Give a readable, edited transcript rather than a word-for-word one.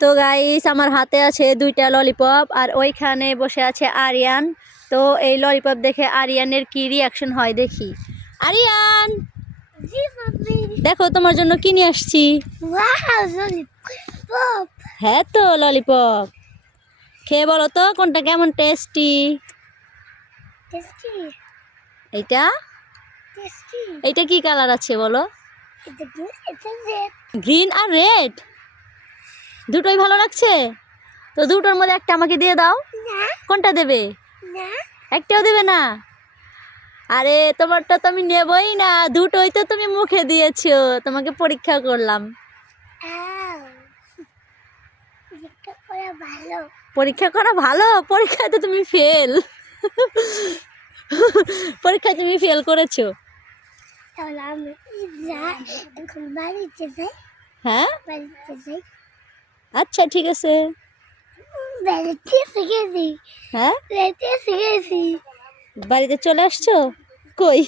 তো গাইস আমার হাতে আছে দুইটা ললিপপ আর ওইখানে বসে আছে আরিয়ান। তো এই ললিপপ দেখে আরিয়ানের কি রিয়াকশন হয় দেখি। আরিয়ান দেখো তোমার জন্য কি নিয়ে আসছি। হ্যাঁ তো ললিপপ খেয়ে বলো তো কোনটা কেমন টেস্টি। এইটা এইটা কি কালার আছে বলো। গ্রিন আর রেড দুটোই ভালো লাগছে। তো দুটোর মধ্যে একটা আমাকে দিয়ে দাও। কোনটা দেবে? একটাও দেবে না? আরে তোমারটা তো আমি নেবই না, দুটোই তো তুমি মুখে দিয়েছো, তোমাকে পরীক্ষা করলাম। পরীক্ষা করা ভালো? পরীক্ষায় তো তুমি ফেল। পরীক্ষায় তুমি ফেল করেছো। হ্যাঁ আচ্ছা ঠিক আছে। হ্যাঁ বাড়িতে চলে আসছো? কই?